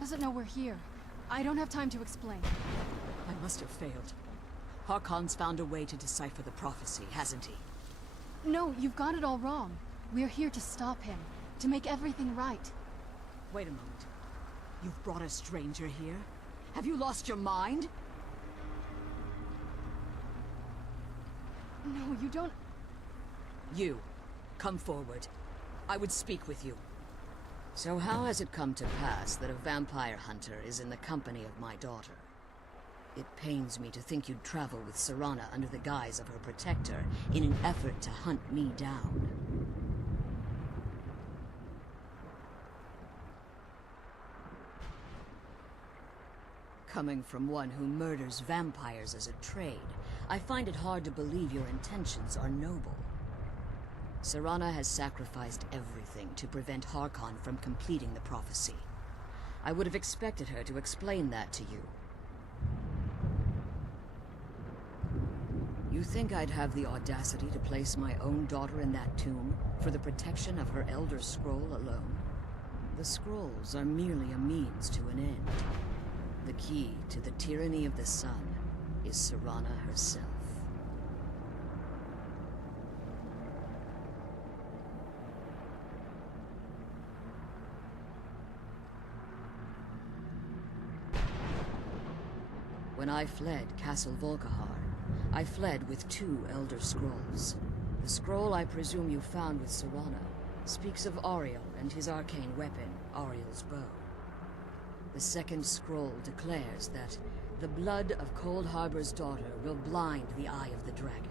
Doesn't know we're here. I don't have time to explain. I must have failed. Harkon's found a way to decipher the prophecy, hasn't he? No, you've got it all wrong. We're here to stop him. To make everything right. Wait a moment. You've brought a stranger here? Have you lost your mind? No, you don't... You, come forward. I would speak with you. So how has it come to pass that a vampire hunter is in the company of my daughter? It pains me to think you'd travel with Serana under the guise of her protector in an effort to hunt me down. Coming from one who murders vampires as a trade, I find it hard to believe your intentions are noble. Serana has sacrificed everything to prevent Harkon from completing the prophecy. I would have expected her to explain that to you. You think I'd have the audacity to place my own daughter in that tomb for the protection of her Elder Scroll alone? The scrolls are merely a means to an end. The key to the tyranny of the sun is Serana herself. When I fled Castle Volkihar, I fled with 2 Elder Scrolls. The scroll I presume you found with Serana speaks of Auriel and his arcane weapon, Auriel's bow. The second scroll declares that the blood of Cold Harbor's daughter will blind the eye of the dragon.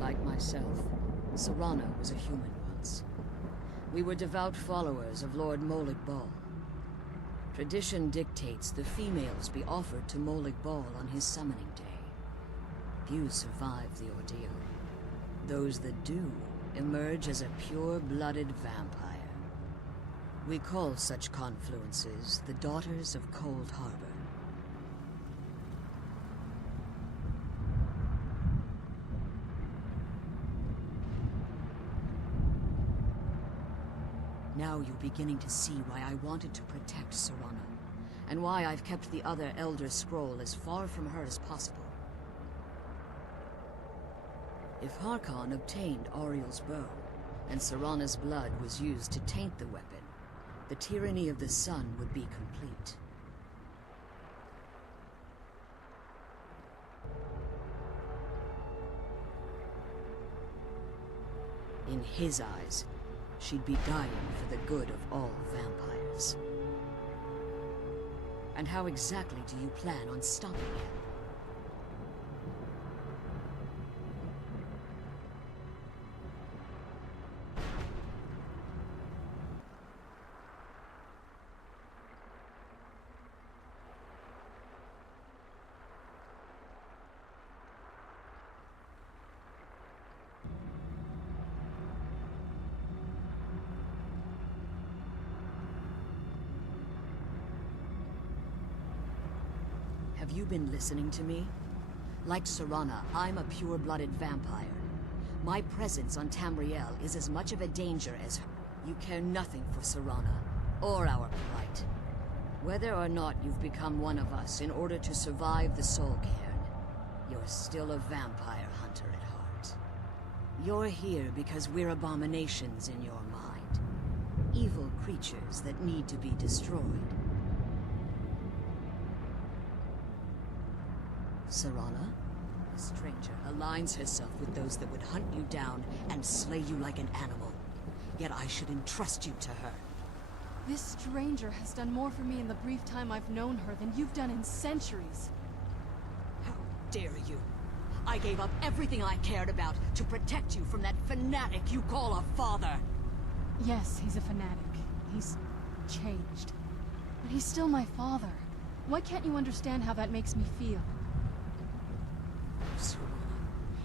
Like myself, Serana was a human once. We were devout followers of Lord Molig Bal. Tradition dictates the females be offered to Molig Bal on his summoning day. Few survive the ordeal. Those that do emerge as a pure-blooded vampire. We call such confluences the Daughters of Cold Harbor. Now you're beginning to see why I wanted to protect Serana, and why I've kept the other Elder Scroll as far from her as possible. If Harkon obtained Auriel's bow, and Serana's blood was used to taint the weapon, the tyranny of the sun would be complete. In his eyes, she'd be dying for the good of all vampires. And how exactly do you plan on stopping him? Have you been listening to me? Like Serana, I'm a pure-blooded vampire. My presence on Tamriel is as much of a danger as her. You care nothing for Serana, or our plight. Whether or not you've become one of us in order to survive the Soul Cairn, you're still a vampire hunter at heart. You're here because we're abominations in your mind. Evil creatures that need to be destroyed. Serana, the stranger, aligns herself with those that would hunt you down and slay you like an animal. Yet I should entrust you to her. This stranger has done more for me in the brief time I've known her than you've done in centuries. How dare you? I gave up everything I cared about to protect you from that fanatic you call a father. Yes, he's a fanatic. He's changed. But he's still my father. Why can't you understand how that makes me feel? Serana,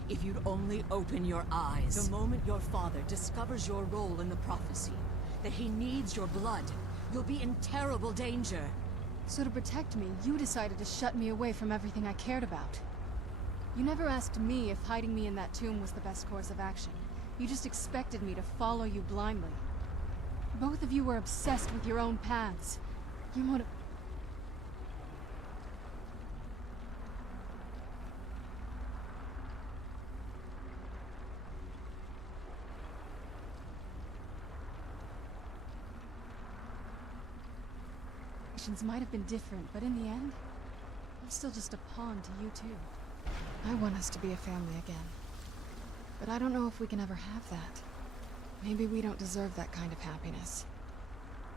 if you'd only open your eyes. The moment your father discovers your role in the prophecy, that he needs your blood, you'll be in terrible danger. So to protect me, you decided to shut me away from everything I cared about. You never asked me if hiding me in that tomb was the best course of action. You just expected me to follow you blindly. Both of you were obsessed with your own paths. Your motive... might have been different, but in the end, I'm still just a pawn to you two. I want us to be a family again. But I don't know if we can ever have that. Maybe we don't deserve that kind of happiness.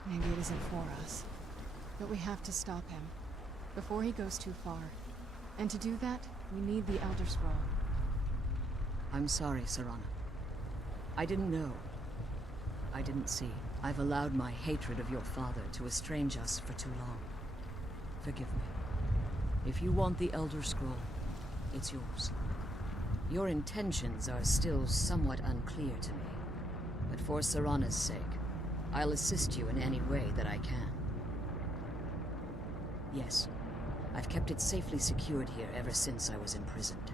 Maybe it isn't for us. But we have to stop him, before he goes too far. And to do that, we need the Elder Scroll. I'm sorry, Serana. I didn't know. I didn't see. I've allowed my hatred of your father to estrange us for too long. Forgive me. If you want the Elder Scroll, it's yours. Your intentions are still somewhat unclear to me. But for Serana's sake, I'll assist you in any way that I can. Yes, I've kept it safely secured here ever since I was imprisoned.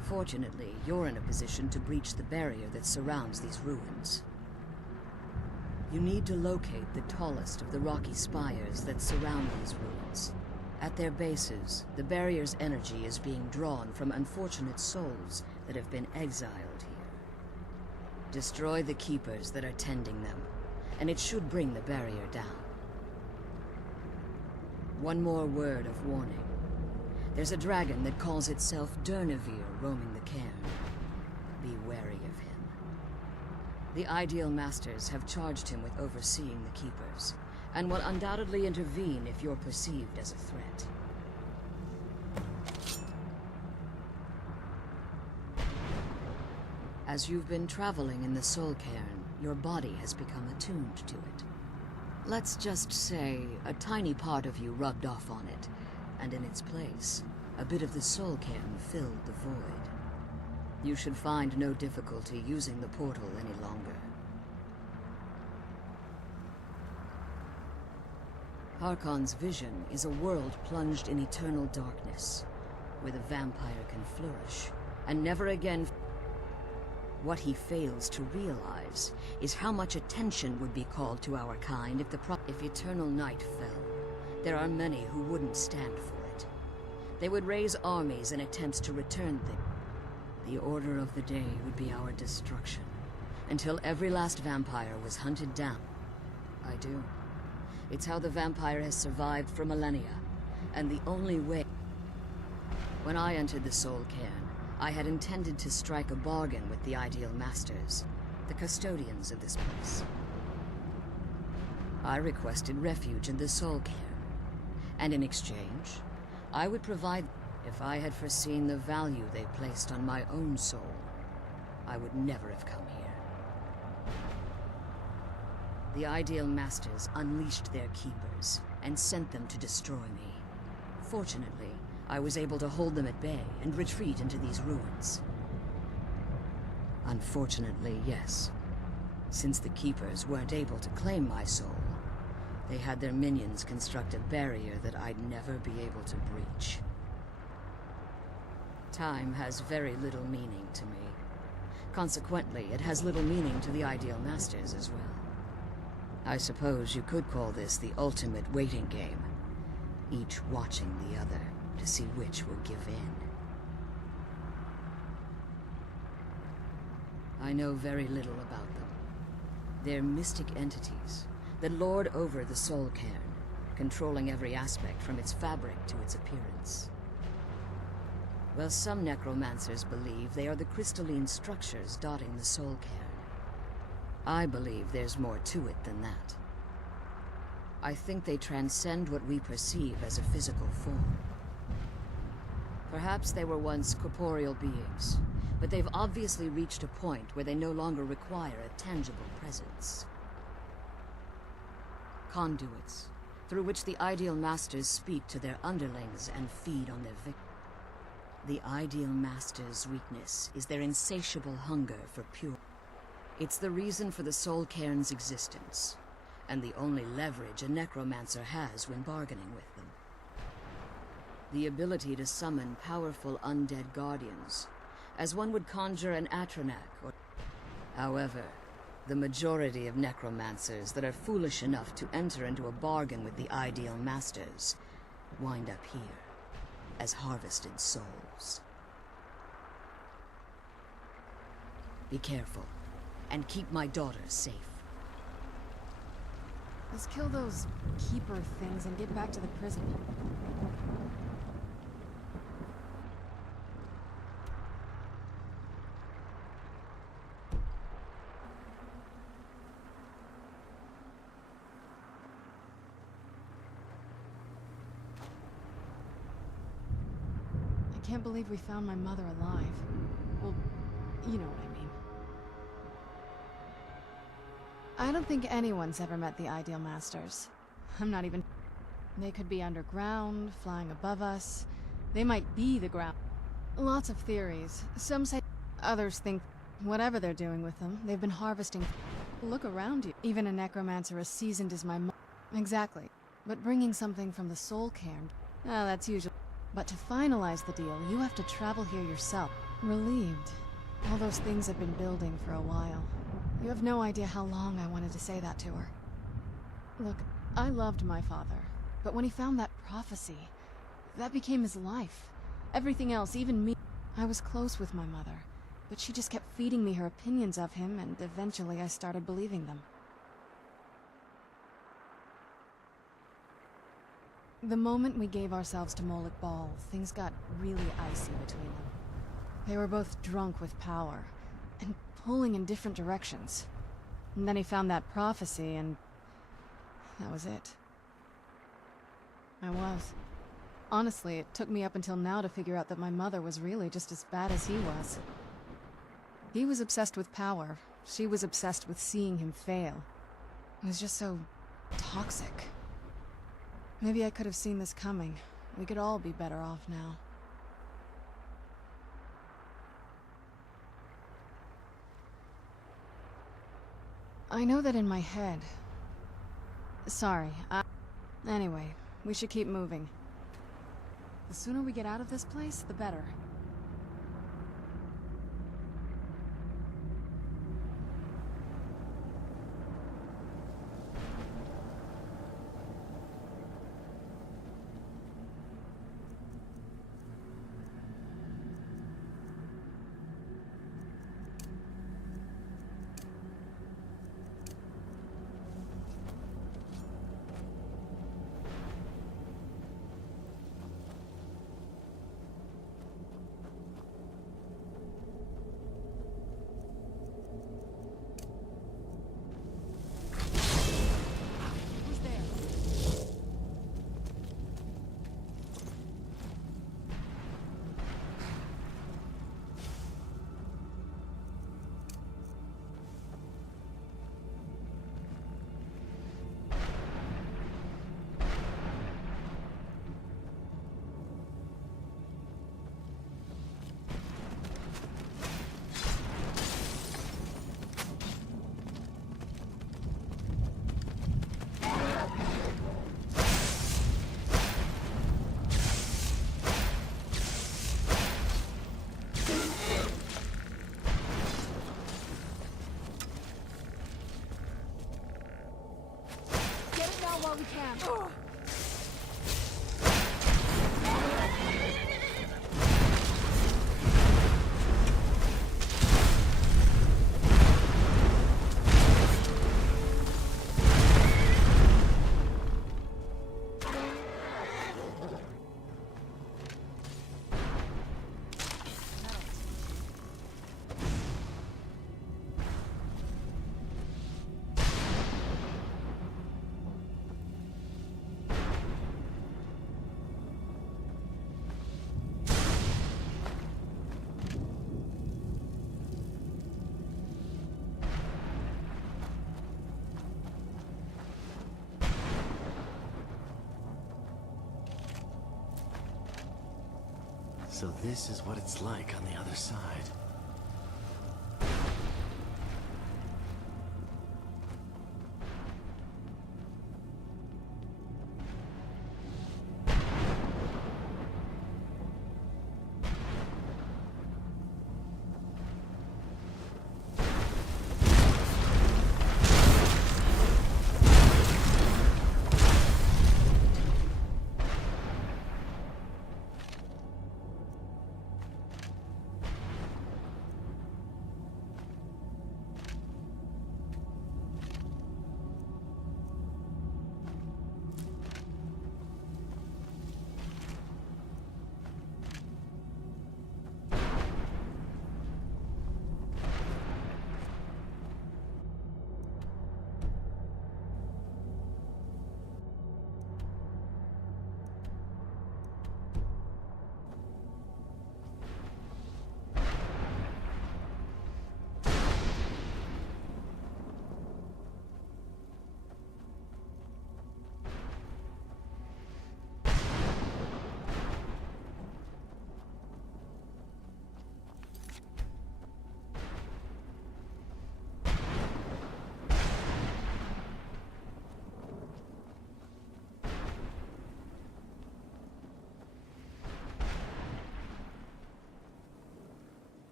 Fortunately, you're in a position to breach the barrier that surrounds these ruins. You need to locate the tallest of the rocky spires that surround these ruins. At their bases, the barrier's energy is being drawn from unfortunate souls that have been exiled here. Destroy the keepers that are tending them, and it should bring the barrier down. One more word of warning. There's a dragon that calls itself Durnevere roaming the cairn. Be wary of him. The Ideal Masters have charged him with overseeing the Keepers, and will undoubtedly intervene if you're perceived as a threat. As you've been traveling in the Soul Cairn, your body has become attuned to it. Let's just say a tiny part of you rubbed off on it, and in its place, a bit of the Soul Cairn filled the void. You should find no difficulty using the portal any longer. Harkon's vision is a world plunged in eternal darkness, where the vampire can flourish, and never again. What he fails to realize is how much attention would be called to our kind if eternal night fell. There are many who wouldn't stand for it. They would raise armies in attempts to return things. The order of the day would be our destruction, until every last vampire was hunted down. I do. It's how the vampire has survived for millennia, and the only way... When I entered the Soul Cairn, I had intended to strike a bargain with the Ideal Masters, the custodians of this place. I requested refuge in the Soul Cairn, and in exchange, I would provide... If I had foreseen the value they placed on my own soul, I would never have come here. The Ideal Masters unleashed their keepers and sent them to destroy me. Fortunately, I was able to hold them at bay and retreat into these ruins. Unfortunately, yes. Since the keepers weren't able to claim my soul, they had their minions construct a barrier that I'd never be able to breach. Time has very little meaning to me. Consequently, it has little meaning to the Ideal Masters as well. I suppose you could call this the ultimate waiting game, each watching the other to see which will give in. I know very little about them. They're mystic entities that lord over the Soul Cairn, controlling every aspect from its fabric to its appearance. Well, some necromancers believe they are the crystalline structures dotting the Soul Cairn. I believe there's more to it than that. I think they transcend what we perceive as a physical form. Perhaps they were once corporeal beings, but they've obviously reached a point where they no longer require a tangible presence. Conduits, through which the Ideal Masters speak to their underlings and feed on their victims. The Ideal Masters' weakness is their insatiable hunger for pure. It's the reason for the Soul Cairn's existence, and the only leverage a necromancer has when bargaining with them. The ability to summon powerful undead guardians, as one would conjure an Atronak or... However, The majority of necromancers that are foolish enough to enter into a bargain with the ideal masters wind up here as harvested souls. Be careful, and keep my daughter safe. Let's kill those keeper things and get back to the prison. I can't believe we found my mother alive. Well, you know what I mean. I don't think anyone's ever met the Ideal Masters. I'm not even... They could be underground, flying above us. They might be the ground. Lots of theories. Some say... Others think whatever they're doing with them, they've been harvesting... Look around you. Even a necromancer as seasoned as my mom... Exactly. But bringing something from the Soul Cairn... that's usually... But to finalize the deal, you have to travel here yourself. Relieved. All those things have been building for a while. You have no idea how long I wanted to say that to her. Look, I loved my father, but when he found that prophecy, that became his life. Everything else, even me. I was close with my mother, but she just kept feeding me her opinions of him, and eventually I started believing them. The moment we gave ourselves to Moloch Ball, things got really icy between them. They were both drunk with power, and pulling in different directions. And then he found that prophecy, and that was it. I was. Honestly, it took me up until now to figure out that my mother was really just as bad as he was. He was obsessed with power. She was obsessed with seeing him fail. It was just so... toxic. Maybe I could have seen this coming. We could all be better off now. I know that in my head. Sorry, Anyway, we should keep moving. The sooner we get out of this place, the better. While we can. So this is what it's like on the other side.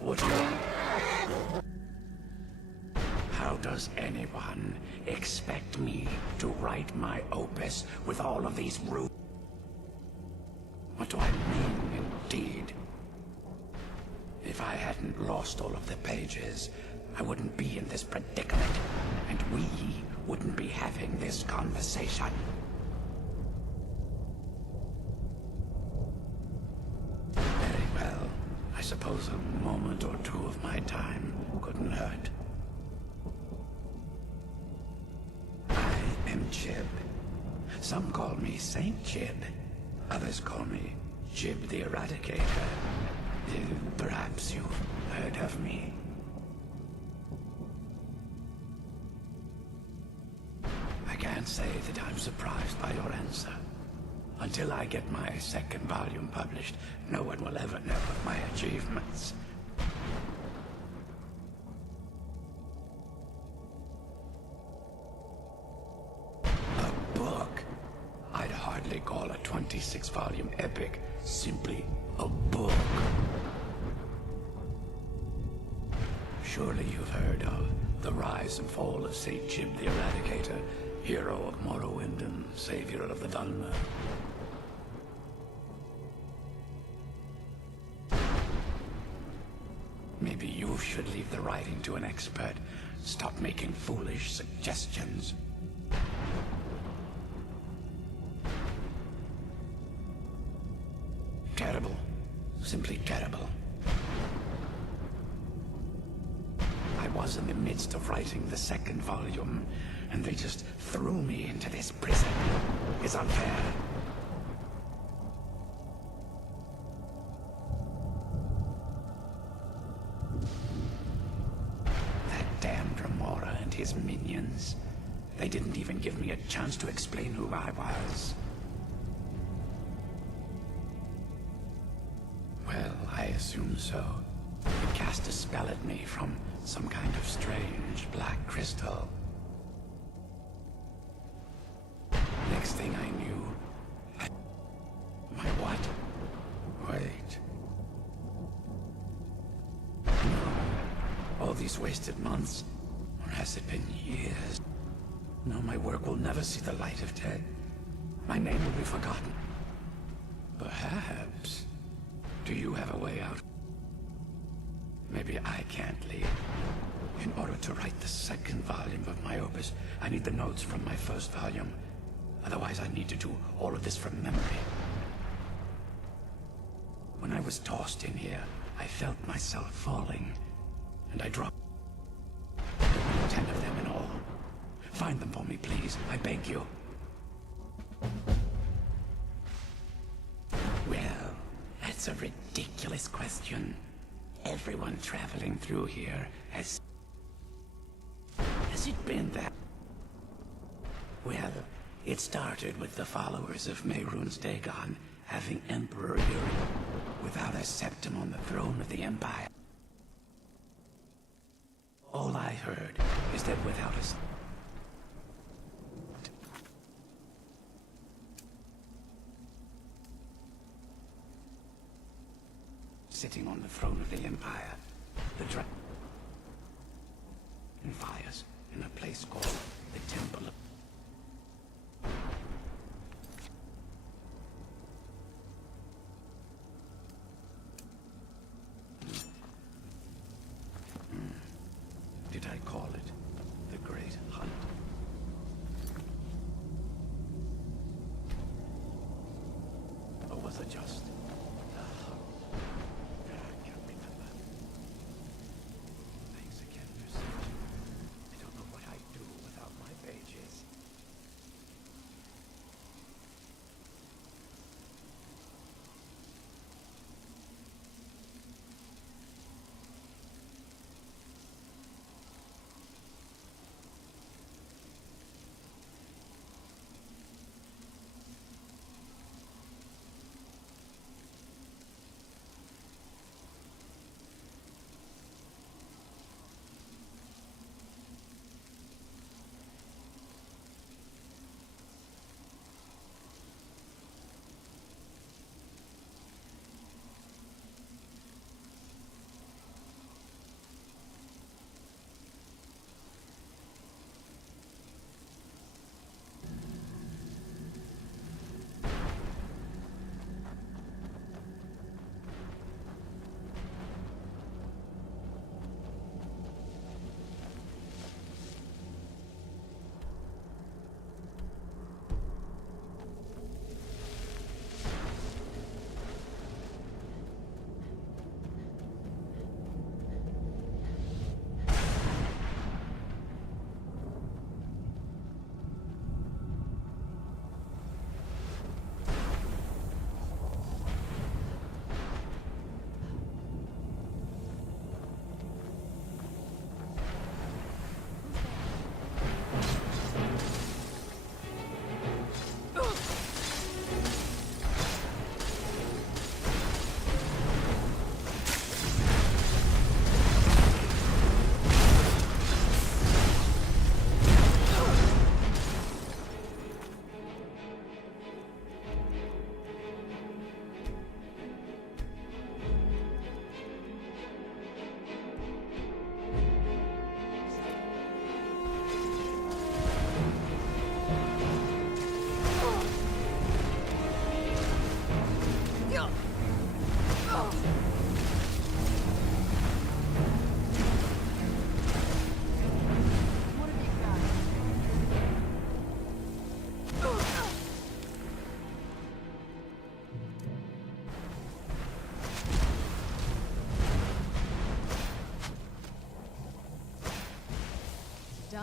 What? How does anyone expect me to write my opus with all of these rules? What do I mean, indeed? If I hadn't lost all of the pages, I wouldn't be in this predicament, and we wouldn't be having this conversation. Very well. I suppose a moment or two of my time couldn't hurt. I am Jib. Some call me Saint Jib. Others call me Jib the Eradicator. Perhaps you've heard of me. I can't say that I'm surprised by your answer. Until I get my second volume published, no one will ever know of my achievements. A book? I'd hardly call a 26-volume epic simply a book. Surely you've heard of the rise and fall of Saint Jib the Eradicator, hero of Morrowind and savior of the Dhalma. Maybe you should leave the writing to an expert. Stop making foolish suggestions. Terrible. Simply terrible. I was in the midst of writing the second volume, and they just threw me into this prison. It's unfair. That damned Remora and his minions. They didn't even give me a chance to explain who I was. Well, I assume so. It cast a spell at me from some kind of strange black crystal. Next thing I knew, my what? Wait. No. All these wasted months? Or has it been years? No, my work will never see the light of day. My name will be forgotten. Perhaps. Do you have a way out? Maybe I can't leave. In order to write the second volume of my opus, I need the notes from my first volume. Otherwise, I need to do all of this from memory. When I was tossed in here, I felt myself falling, and I dropped. There were 10 of them in all. Find them for me, please. I beg you. Well, that's a ridiculous question. Everyone traveling through here has it been that? Well, it started with the followers of Mehrunes Dagon having Emperor Uri without a septum on the throne of the Empire. All I heard is that without a sitting on the throne of the Empire, the dragon fires in a place called the Temple of... Did I call it the Great Hunt? Or was it just... Thanks again for searching. I don't know what I'd do without my pages.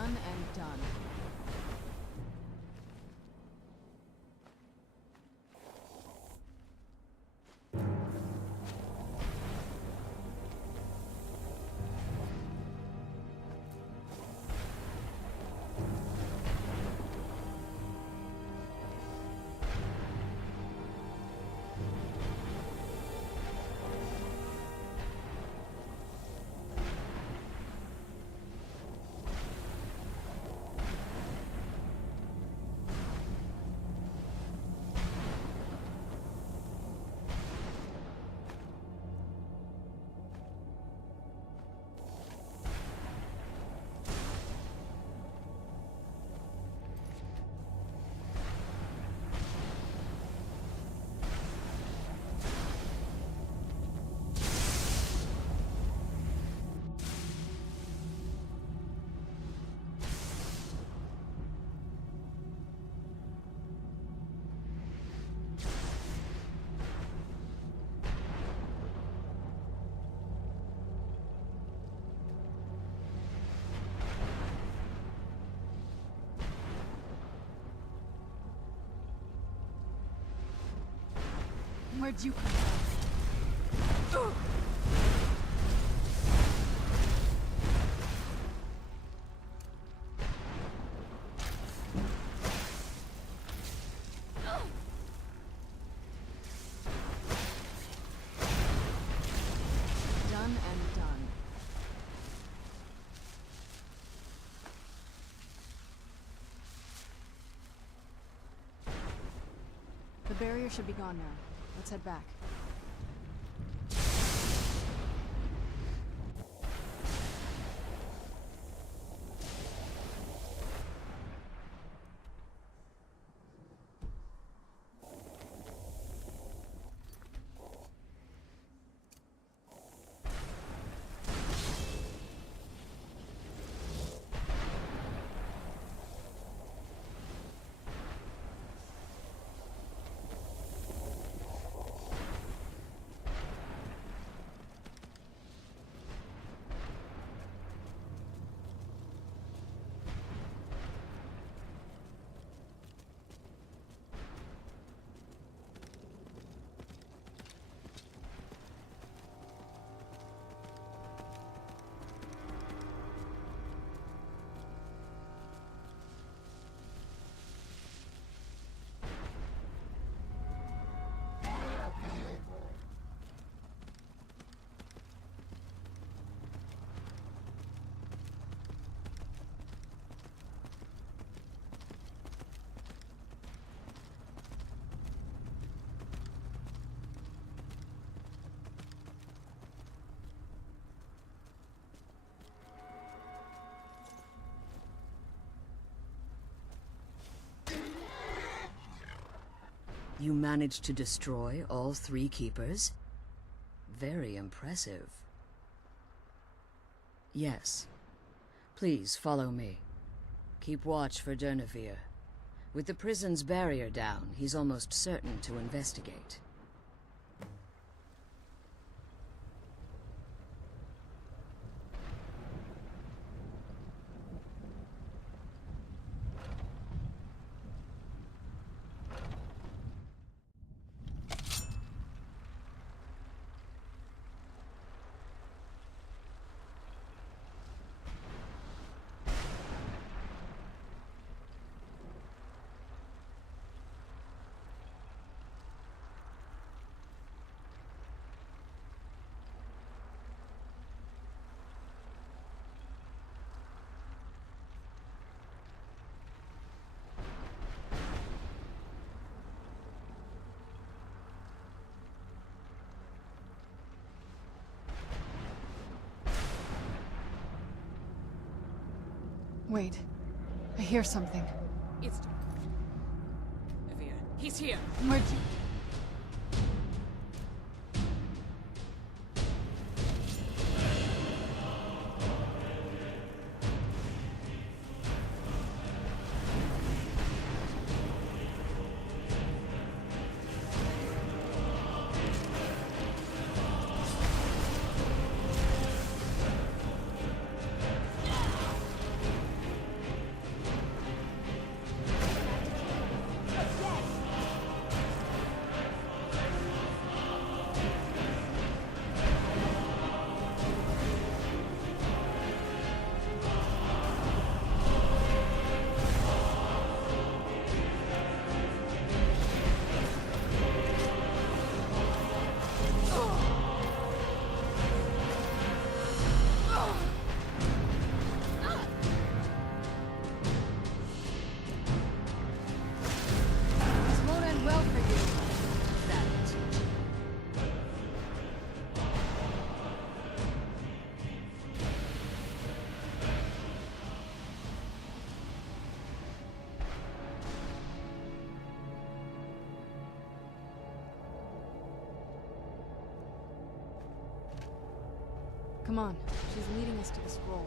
Done and done. Where'd you come from? Done and done. The barrier should be gone now. Let's head back. You managed to destroy all 3 keepers? Very impressive. Yes. Please follow me. Keep watch for Durnevere. With the prison's barrier down, he's almost certain to investigate. Wait. I hear something. It's... Durnevere. He's here! Where'd you... Come on, she's leading us to the scroll.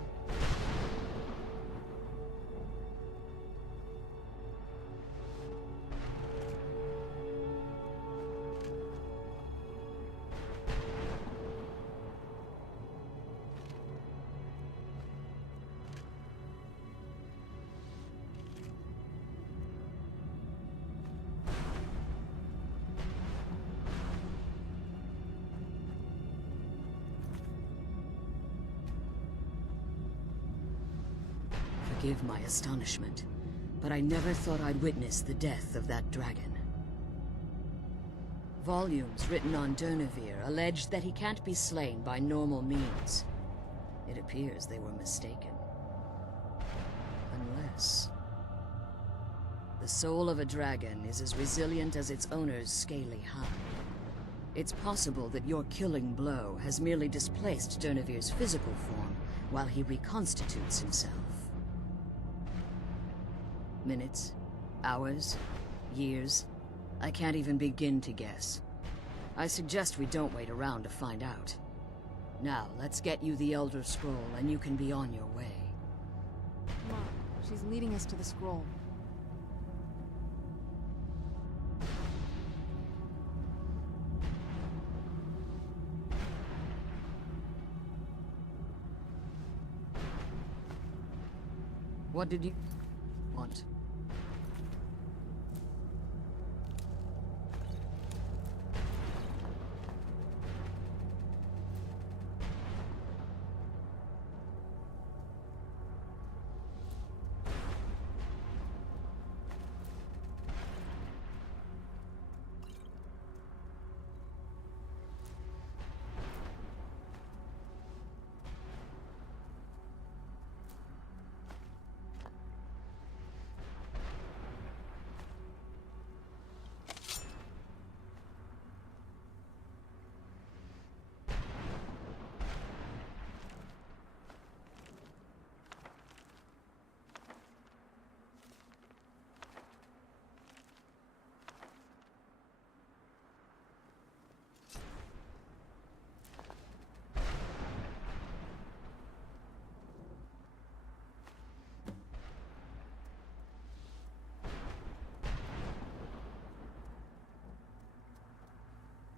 Forgive my astonishment, but I never thought I'd witness the death of that dragon. Volumes written on Durnevere allege that he can't be slain by normal means. It appears they were mistaken. Unless... the soul of a dragon is as resilient as its owner's scaly hide. It's possible that your killing blow has merely displaced Durnevere's physical form while he reconstitutes himself. Minutes, hours, years. I can't even begin to guess. I suggest we don't wait around to find out. Now, let's get you the Elder Scroll and you can be on your way. Come on, she's leading us to the scroll. What did you want?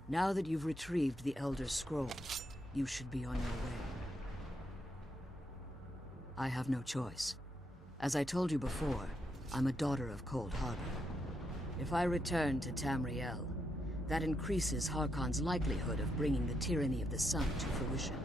Now that you've retrieved the Elder Scroll, you should be on your way. I have no choice. As I told you before, I'm a daughter of Cold Harbor. If I return to Tamriel, that increases Harkon's likelihood of bringing the tyranny of the sun to fruition.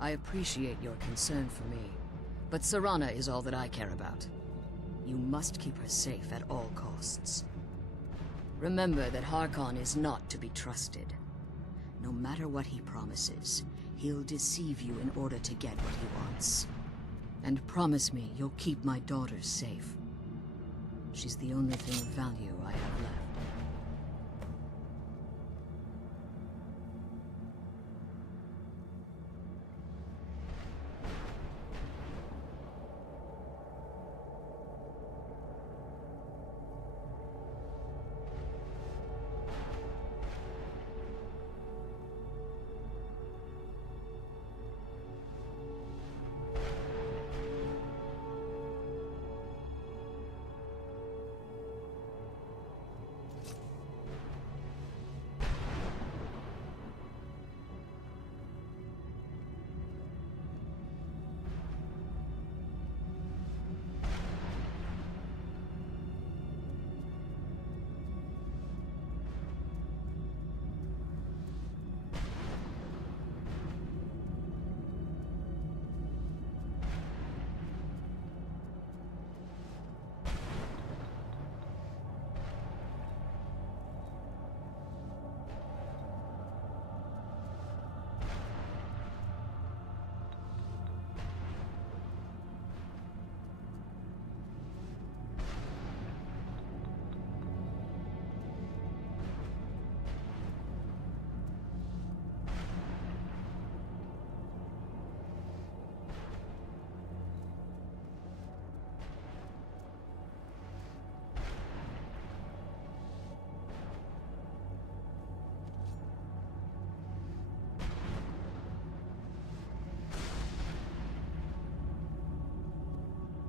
I appreciate your concern for me, but Serana is all that I care about. You must keep her safe at all costs. Remember that Harkon is not to be trusted. No matter what he promises, he'll deceive you in order to get what he wants. And promise me you'll keep my daughter safe. She's the only thing of value I have left.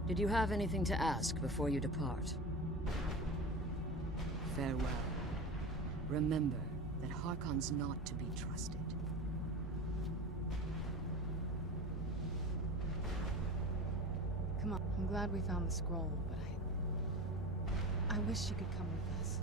Did you have anything to ask before you depart? Farewell. Remember that Harkon's not to be trusted. Come on, I'm glad we found the scroll, but I wish you could come with us.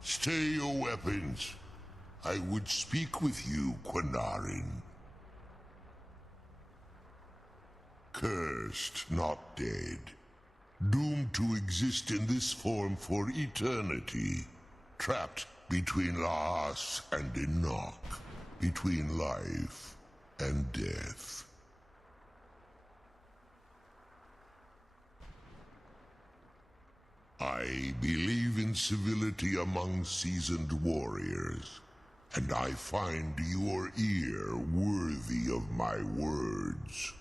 Stay your weapons. I would speak with you, Quinarin. Cursed, not dead. Doomed to exist in this form for eternity. Trapped between Laas and Enoch. Between life and death. I believe in civility among seasoned warriors, and I find your ear worthy of my words.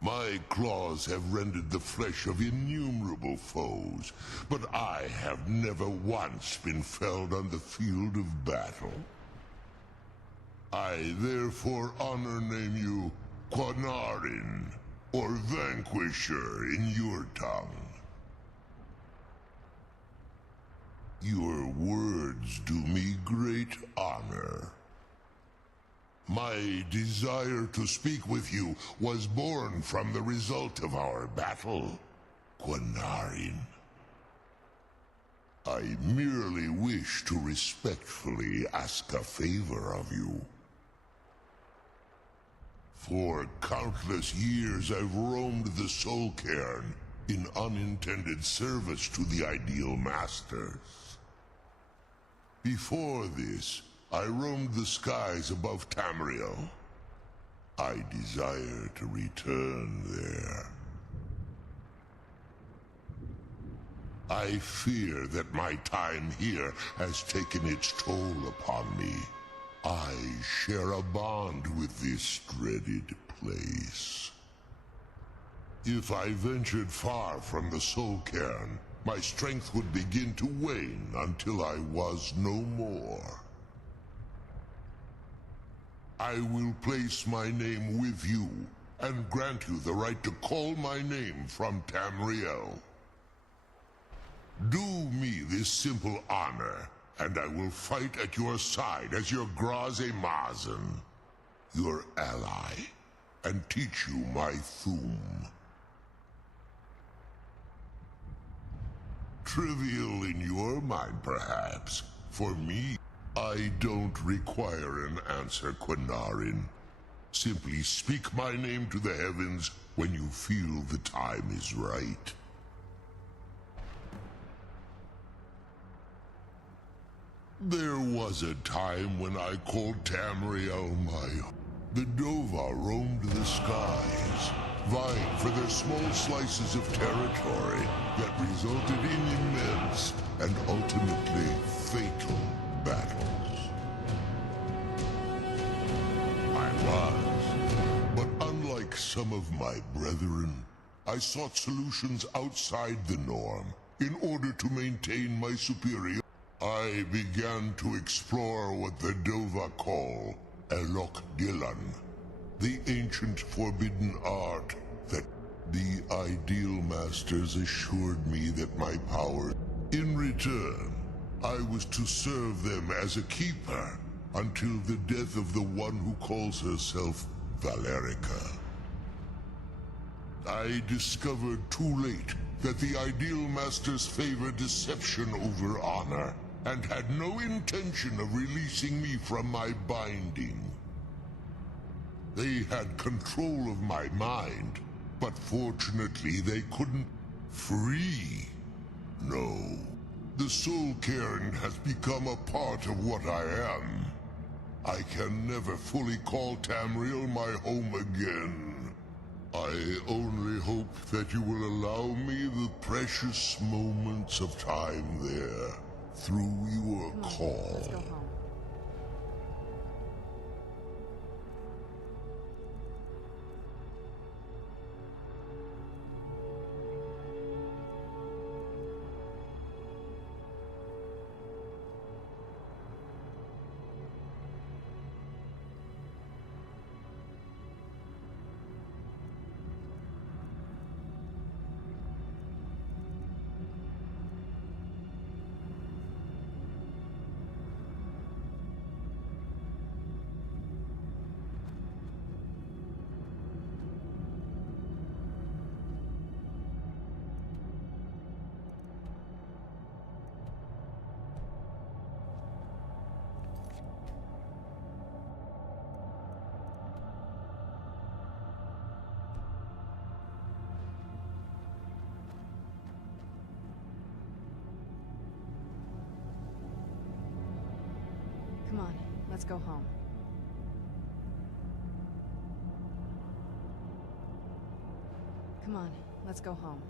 My claws have rended the flesh of innumerable foes, but I have never once been felled on the field of battle. I therefore honor name you Quinarin, or Vanquisher in your tongue. Your words do me great honor. My desire to speak with you was born from the result of our battle, Quinarin. I merely wish to respectfully ask a favor of you. For countless years I've roamed the Soul Cairn in unintended service to the Ideal Masters. Before this, I roamed the skies above Tamriel. I desire to return there. I fear that my time here has taken its toll upon me. I share a bond with this dreaded place. If I ventured far from the Soul Cairn, my strength would begin to wane until I was no more. I will place my name with you and grant you the right to call my name from Tamriel. Do me this simple honor, and I will fight at your side as your Graze Mazen, your ally, and teach you my Thum. Trivial in your mind, perhaps. For me, I don't require an answer, Quinarin. Simply speak my name to the heavens when you feel the time is right. There was a time when I called Tamriel my home. The Dova roamed the skies, vying for their small slices of territory that resulted in immense and ultimately fatal battles. I was, but unlike some of my brethren, I sought solutions outside the norm in order to maintain my superior. I began to explore what the Dova call Elok Gillan, the ancient forbidden art that the Ideal Masters assured me that my power. In return, I was to serve them as a keeper until the death of the one who calls herself Valerica. I discovered too late that the Ideal Masters favor deception over honor, and had no intention of releasing me from my binding. They had control of my mind, but fortunately they couldn't free. No, the Soul Cairn has become a part of what I am. I can never fully call Tamriel my home again. I only hope that you will allow me the precious moments of time there. through your Come on, call. let's go home. Come on, let's go home. Come on, let's go home.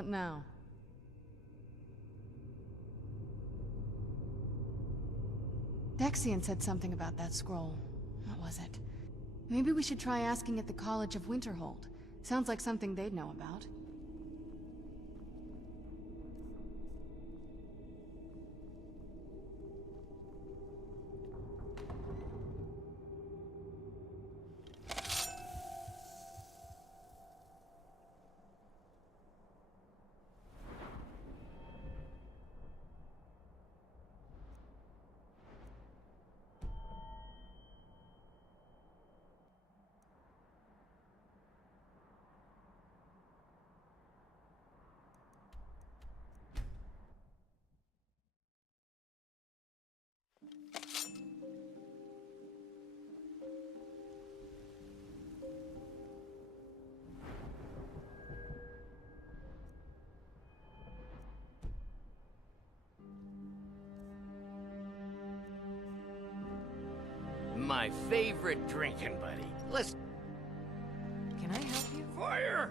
What now? Dexian said something about that scroll. What was it? Maybe we should try asking at the College of Winterhold. Sounds like something they'd know about. My favorite drinking buddy. Listen. Can I help you? Fire!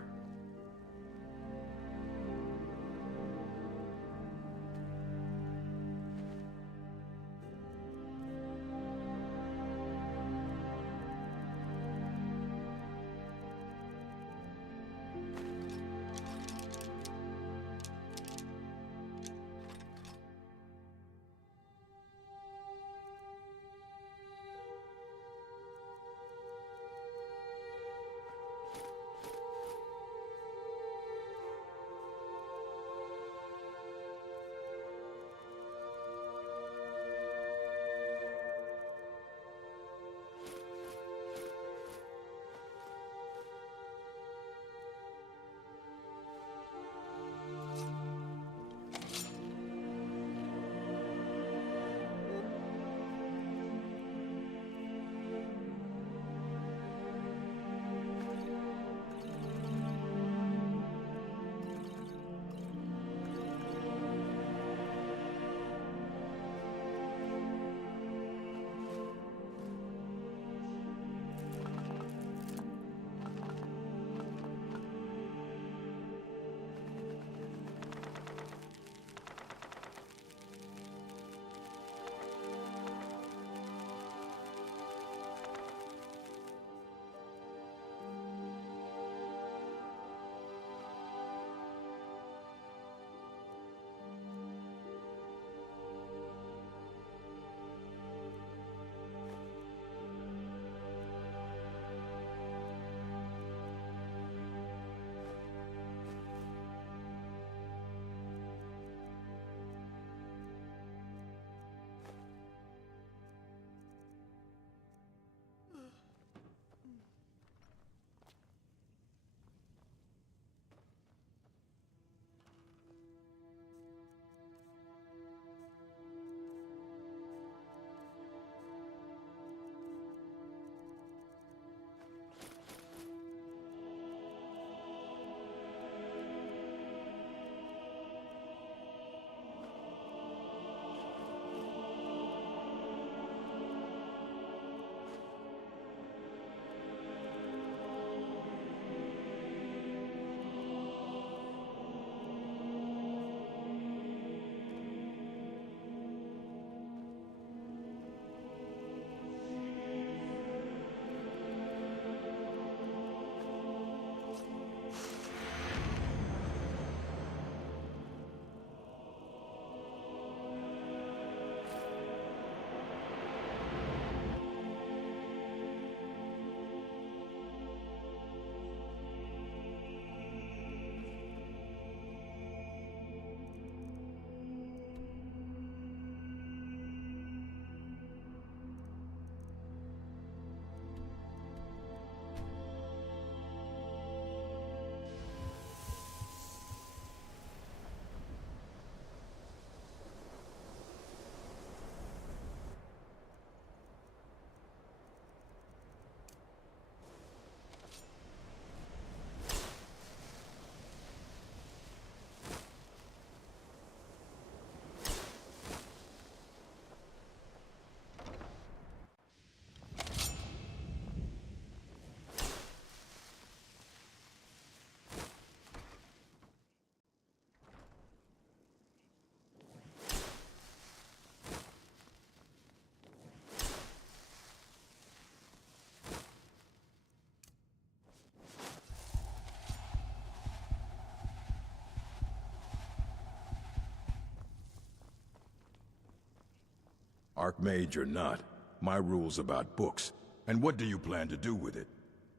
Archmage or not, my rule's about books. And what do you plan to do with it?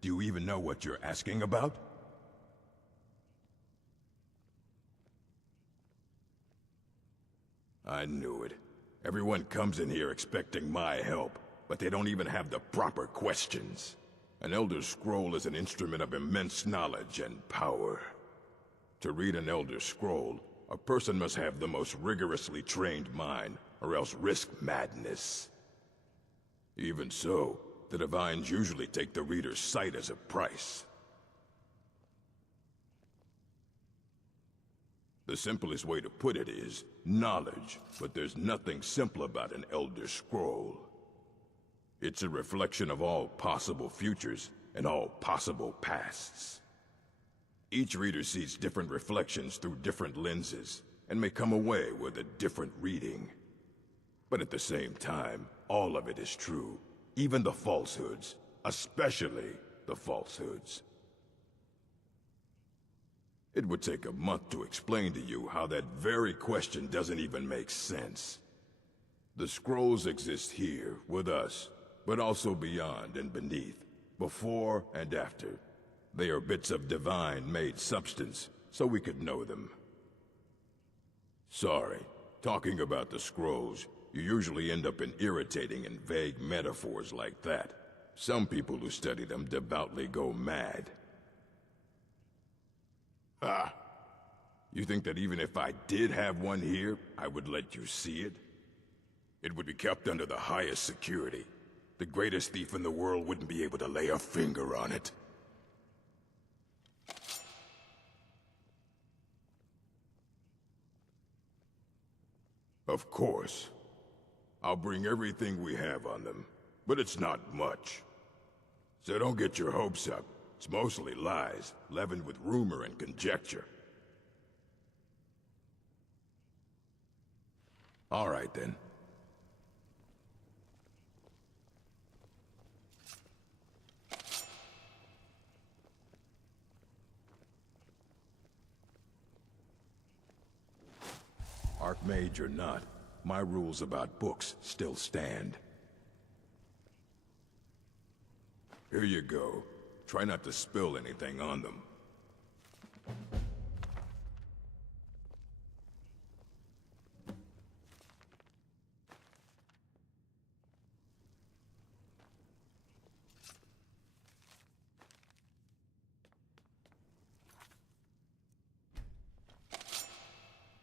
Do you even know what you're asking about? I knew it. Everyone comes in here expecting my help, but they don't even have the proper questions. An Elder Scroll is an instrument of immense knowledge and power. To read an Elder Scroll, a person must have the most rigorously trained mind, or else risk madness. Even so, the Divines usually take the reader's sight as a price. The simplest way to put it is knowledge, but there's nothing simple about an Elder Scroll. It's a reflection of all possible futures and all possible pasts. Each reader sees different reflections through different lenses, and may come away with a different reading. But at the same time, all of it is true, even the falsehoods, especially the falsehoods. It would take a month to explain to you how that very question doesn't even make sense. The scrolls exist here, with us, but also beyond and beneath, before and after. They are bits of divine-made substance, so we could know them. Sorry, talking about the scrolls, you usually end up in irritating and vague metaphors like that. Some people who study them devoutly go mad. Ah! You think that even if I did have one here, I would let you see it? It would be kept under the highest security. The greatest thief in the world wouldn't be able to lay a finger on it. Of course. I'll bring everything we have on them, but it's not much. So don't get your hopes up. It's mostly lies, leavened with rumor and conjecture. All right, then. Archmage or not, my rules about books still stand. Here you go. Try not to spill anything on them.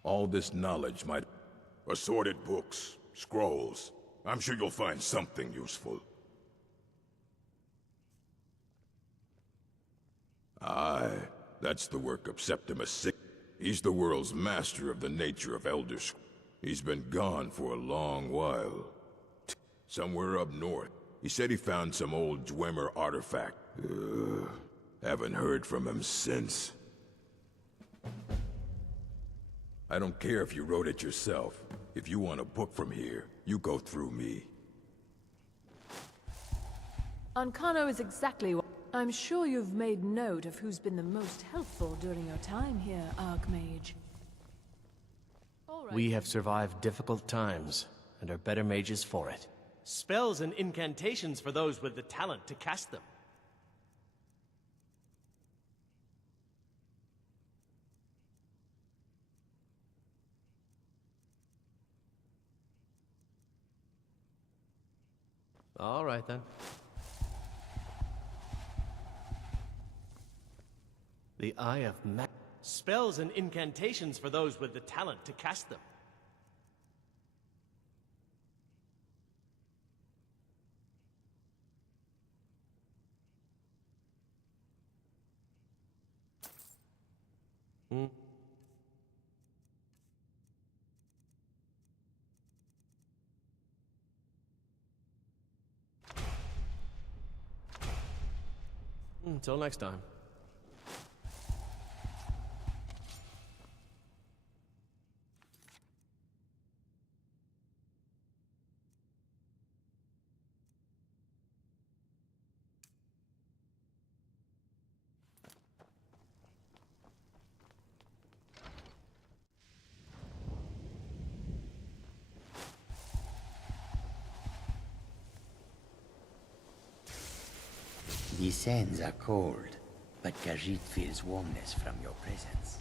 All this knowledge might... Assorted books, scrolls. I'm sure you'll find something useful. Aye, that's the work of Septimus VI. He's the world's master of the nature of Elder Scrolls. He's been gone for a long while. Somewhere up north. He said he found some old Dwemer artifact. Haven't heard from him since. I don't care if you wrote it yourself. If you want a book from here, you go through me. Ancano is exactly what... I'm sure you've made note of who's been the most helpful during your time here, Archmage. We have survived difficult times, and are better mages for it. Spells and incantations for those with the talent to cast them. All right, then. The Eye of Spells and incantations for those with the talent to cast them. Until next time. The sands are cold, but Khajiit feels warmness from your presence.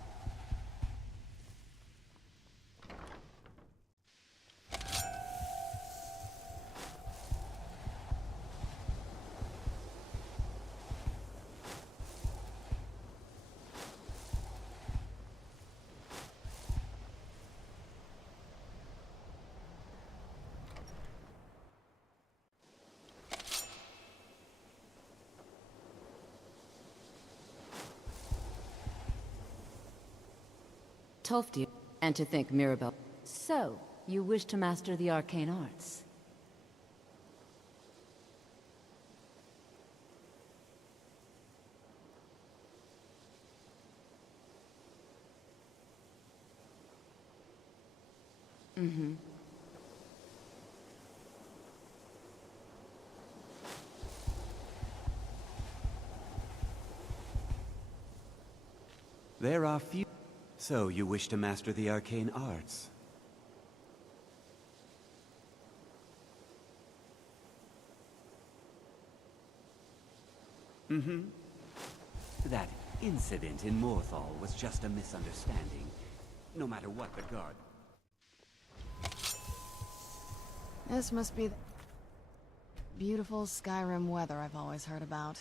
Tofty, and to think Mirabelle. So, you wish to master the arcane arts? Mm-hmm. There are few... So, you wish to master the arcane arts? Mm-hmm. That incident in Morthal was just a misunderstanding. No matter what the guard... This must be the beautiful Skyrim weather I've always heard about.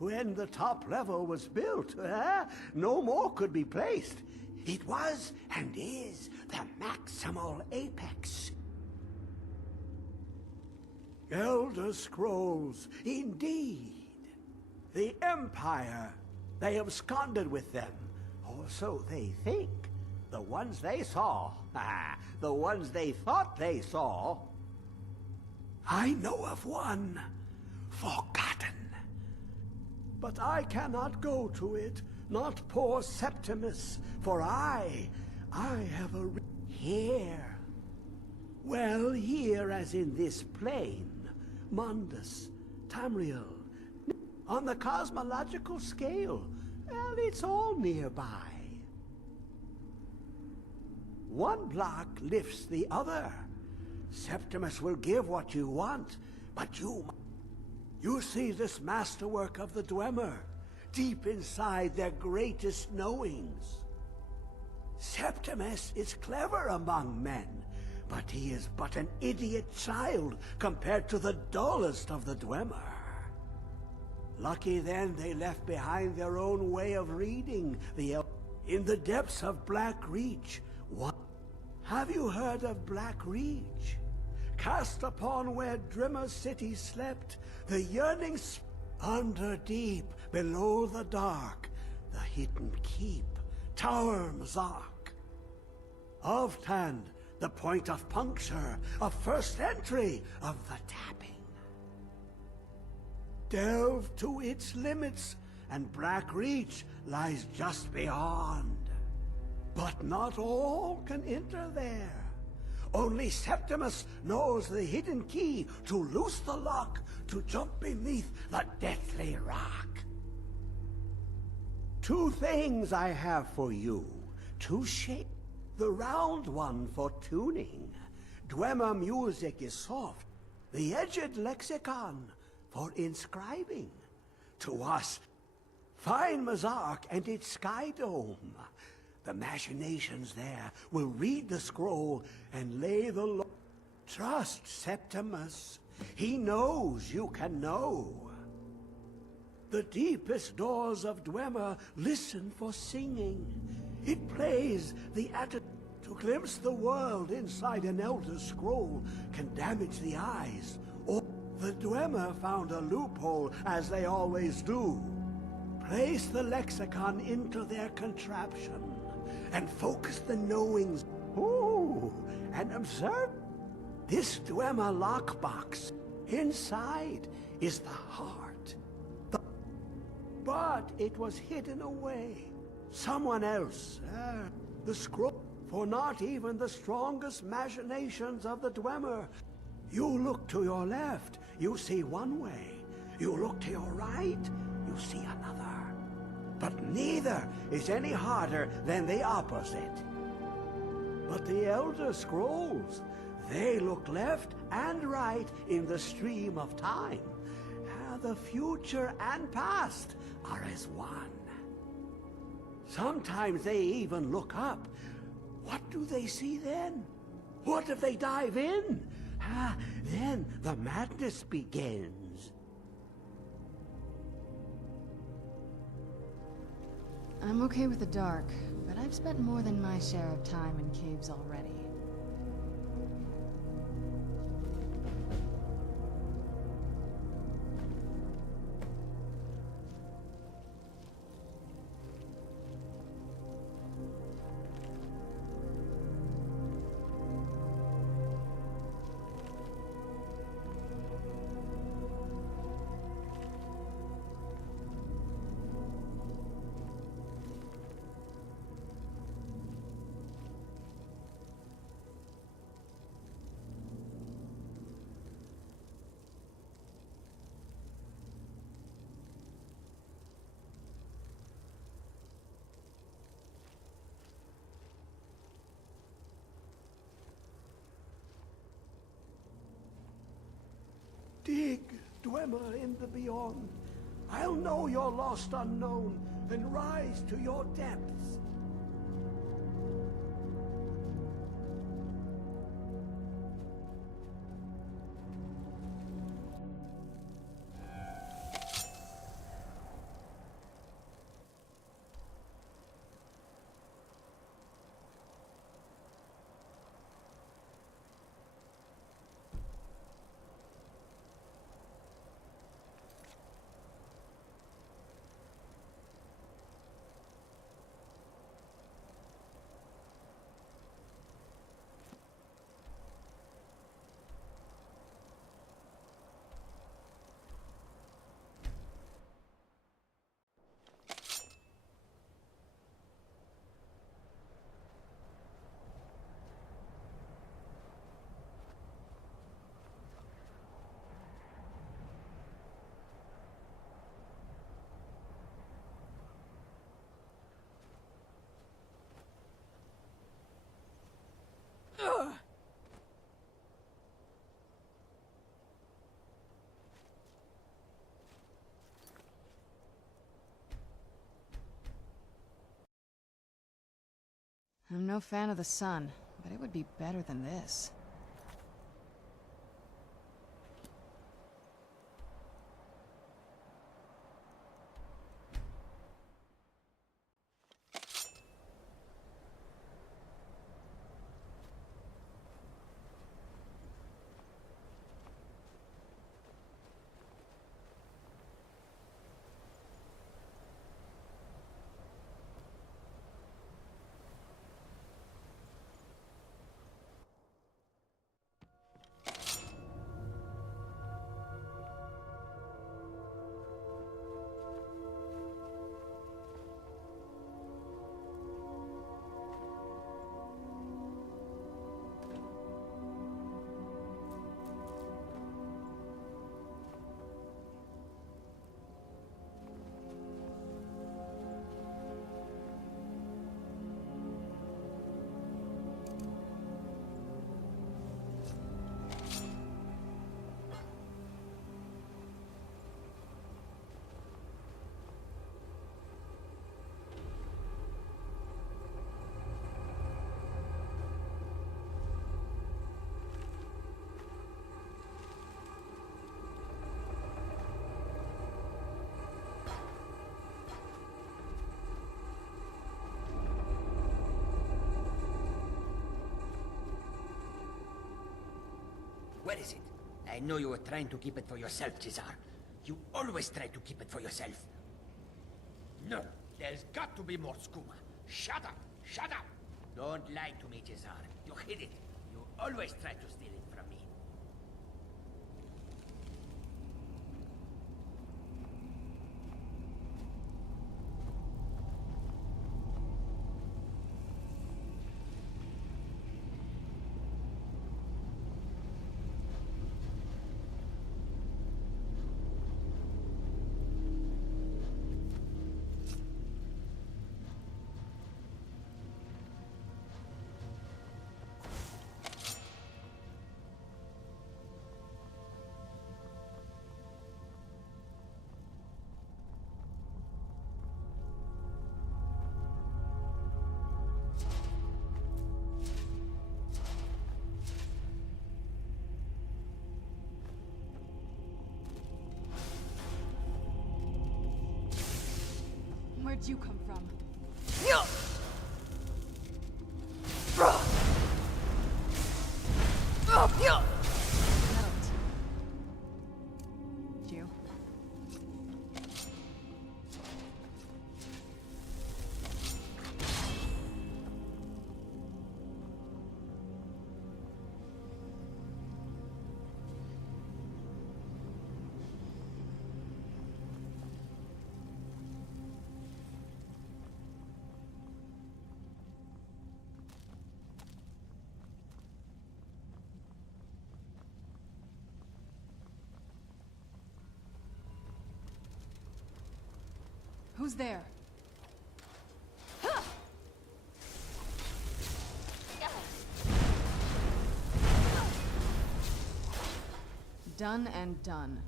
When the top level was built, no more could be placed. It was and is the maximal apex. Elder Scrolls, indeed. The Empire, they absconded with them, or so they think. The ones they saw, the ones they thought they saw. I know of one, forgotten. But I cannot go to it, not poor Septimus, for I have a here. Well, here as in this plane, Mundus, Tamriel, on the cosmological scale, well, it's all nearby. One block lifts the other. Septimus will give what you want, but you see this masterwork of the Dwemer, deep inside their greatest knowings. Septimus is clever among men, but he is but an idiot child compared to the dullest of the Dwemer. Lucky then they left behind their own way of reading in the depths of Black Reach. What? Have you heard of Black Reach? Cast upon where Drimmer City slept, the yearning under deep, below the dark, the hidden keep, Tower Mzark. Oftand, the point of puncture, of first entry of the tapping. Delve to its limits, and Black Reach lies just beyond. But not all can enter there. Only Septimus knows the hidden key to loose the lock, to jump beneath the deathly rock. Two things I have for you. Two shapes. The round one for tuning. Dwemer music is soft. The edged lexicon for inscribing. To us, fine Mzark and its sky dome. The machinations there will read the scroll and lay the law. Trust Septimus. He knows you can know. The deepest doors of Dwemer listen for singing. It plays the attitude. To glimpse the world inside an Elder Scroll can damage the eyes. Or the Dwemer found a loophole, as they always do. Place the lexicon into their contraption and focus the knowings. Ooh, and observe this Dwemer lockbox. Inside is the heart. But it was hidden away. Someone else, the scroll. For not even the strongest machinations of the Dwemer. You look to your left, you see one way. You look to your right, you see another. But neither is any harder than the opposite. But the Elder Scrolls, they look left and right in the stream of time. The future and past are as one. Sometimes they even look up. What do they see then? What if they dive in? Then the madness begins. I'm okay with the dark, but I've spent more than my share of time in caves already. Dig, Dwemer in the beyond. I'll know your lost unknown, and rise to your depths. I'm no fan of the sun, but it would be better than this. Where is it? I know you were trying to keep it for yourself, Cesar. You always try to keep it for yourself. No, there's got to be more skooma. Shut up! Shut up! Don't lie to me, Cesar. You hid it. You always try to steal it from me. Where'd you come from? You. Who's there? Done and done.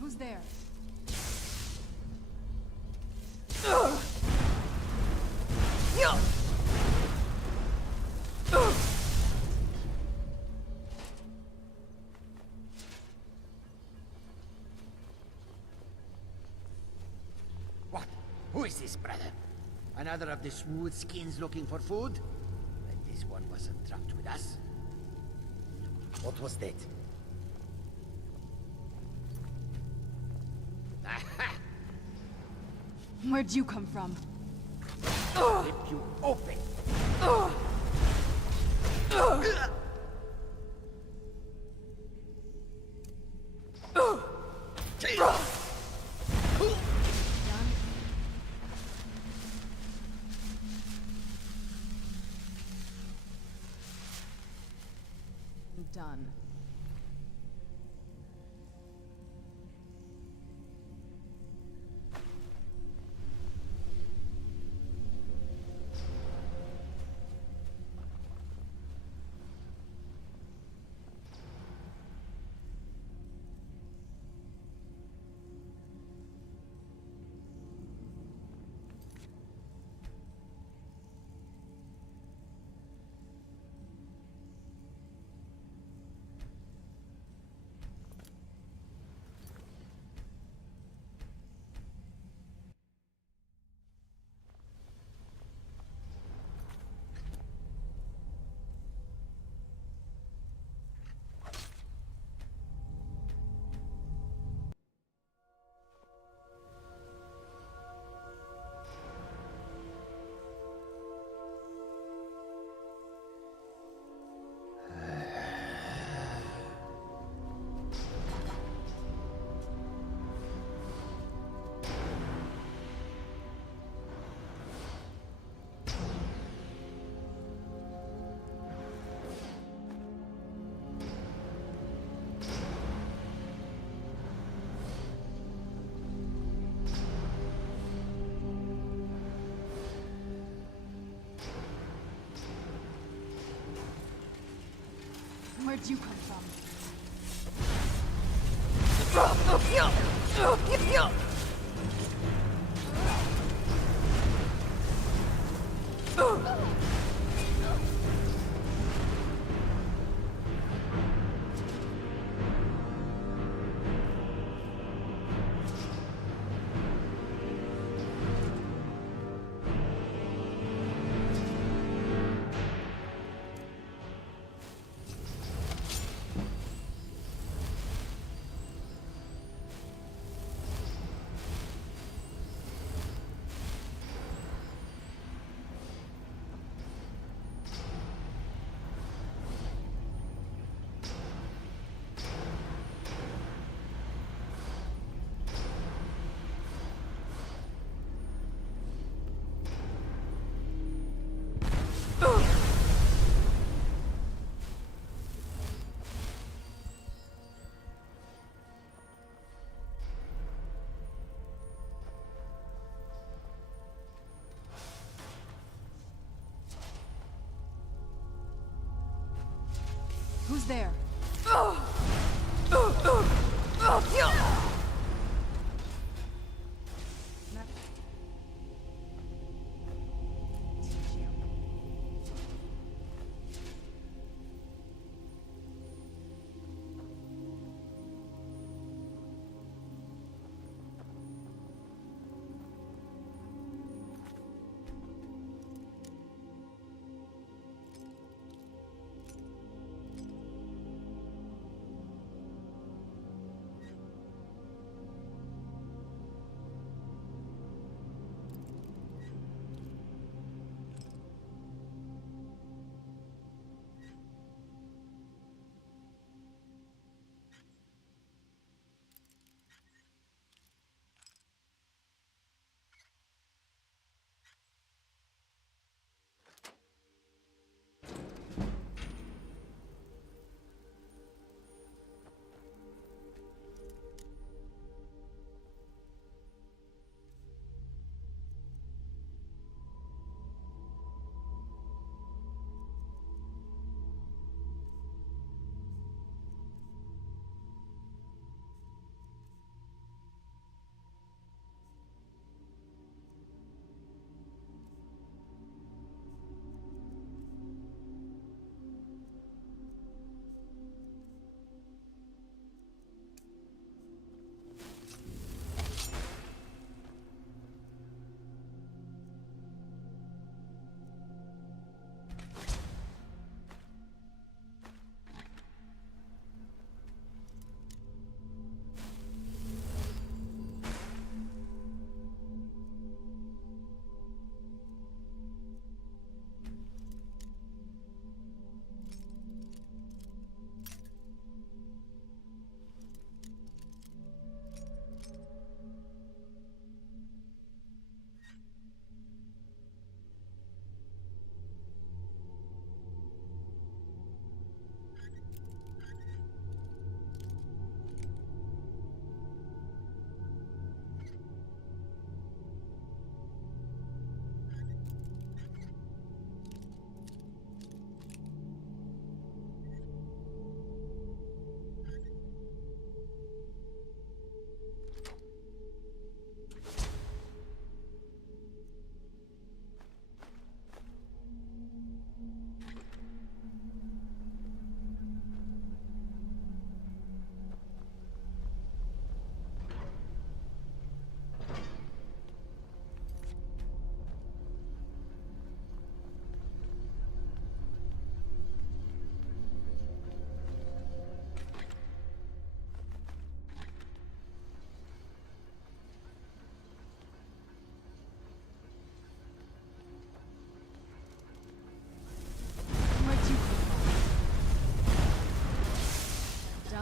Who's there? What? Who is this, brother? Another of the smooth skins looking for food? And this one wasn't trapped with us? What was that? Aha! Where'd you come from? Rip you open! Done. Where'd you come from? Who's there?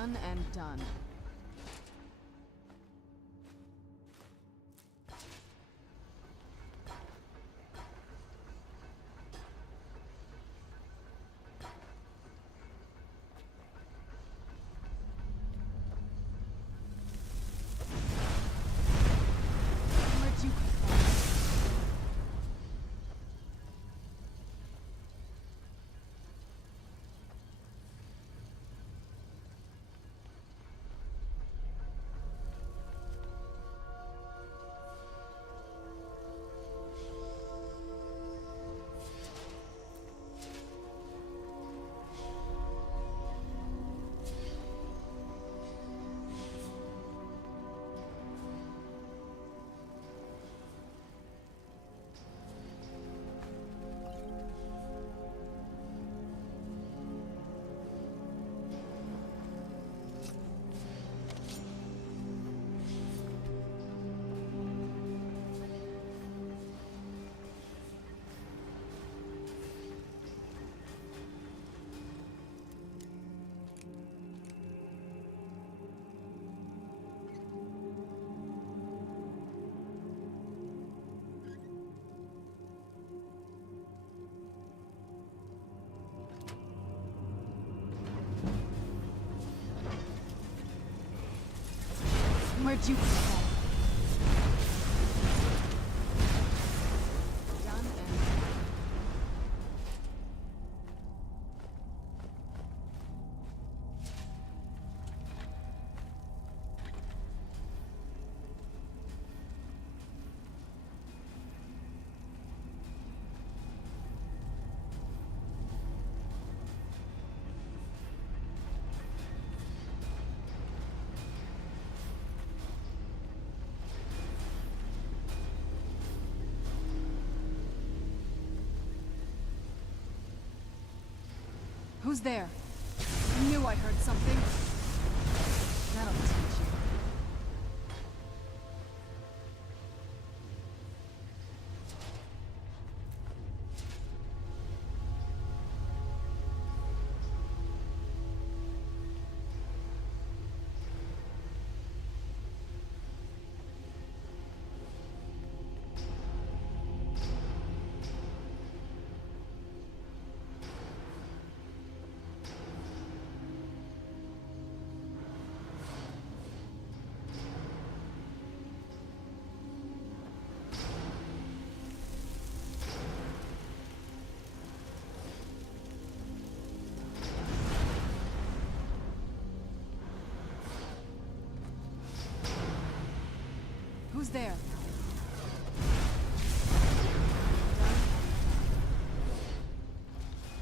Done and done. Where'd you come from? Where'd you come from? Done and done. Who's there? I knew I heard something. That'll teach you. Who's there?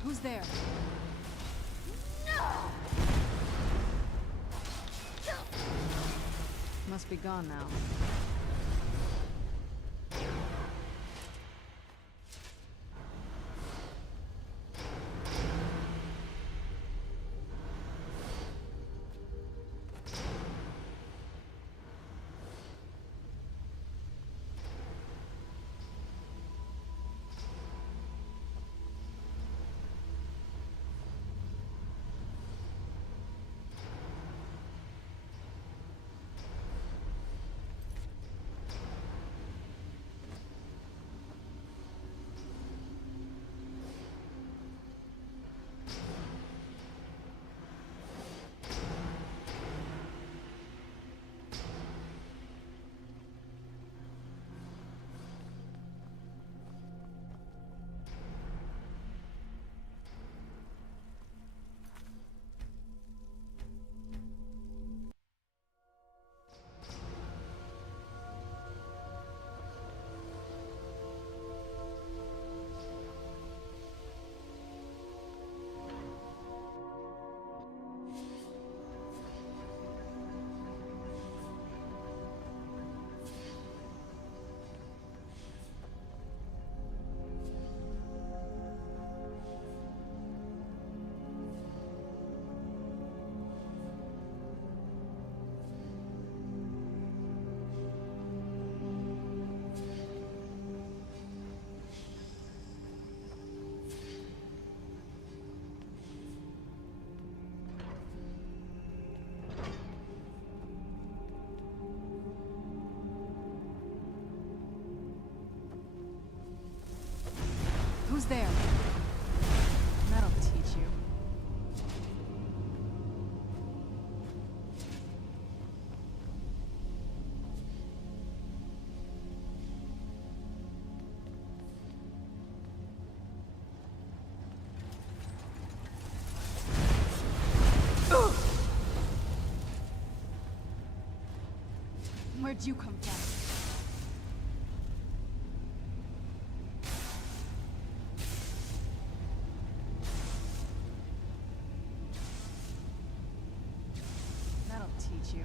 Who's there? Must be gone now. there? That'll teach you. Where'd you come from? That'll teach you.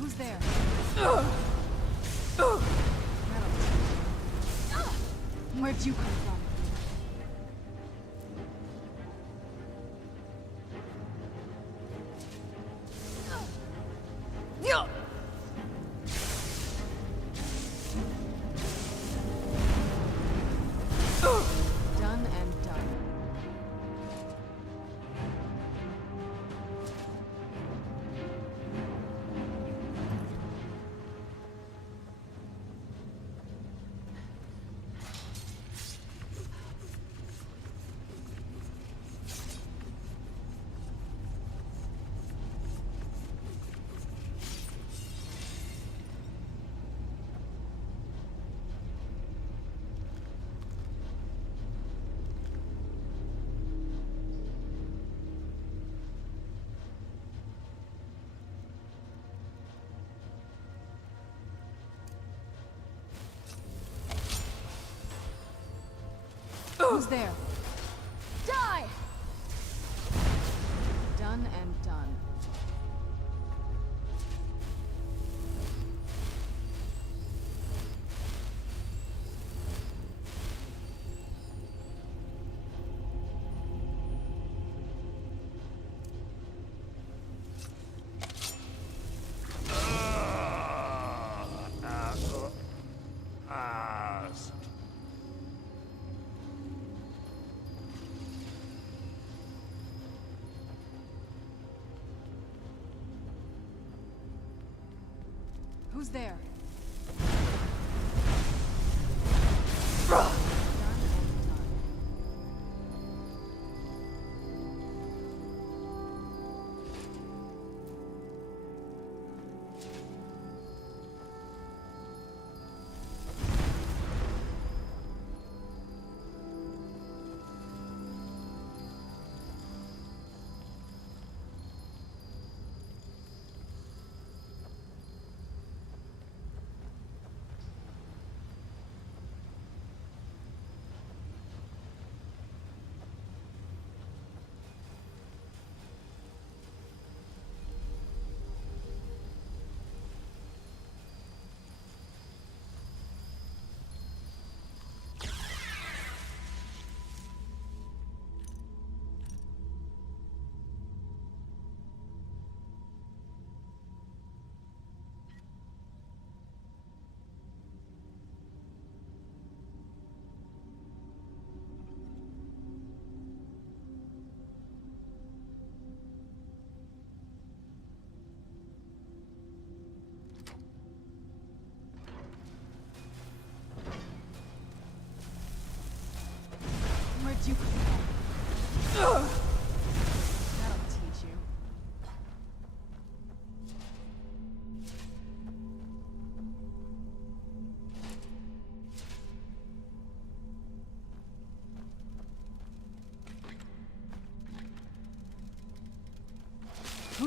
Who's there? Where'd you come from? Done and done. Who's there? Die! Done and done. Who's there?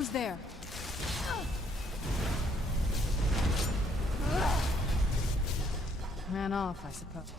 Who's there? Ran off, I suppose.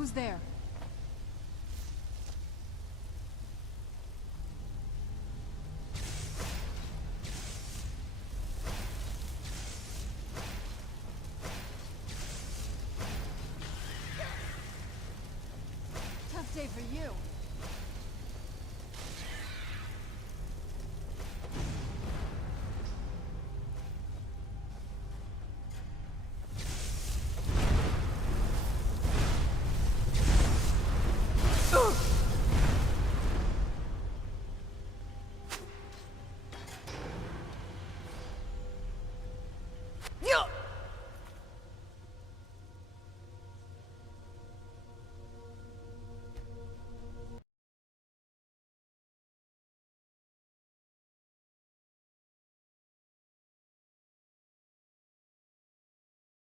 Who's there? Tough day for you.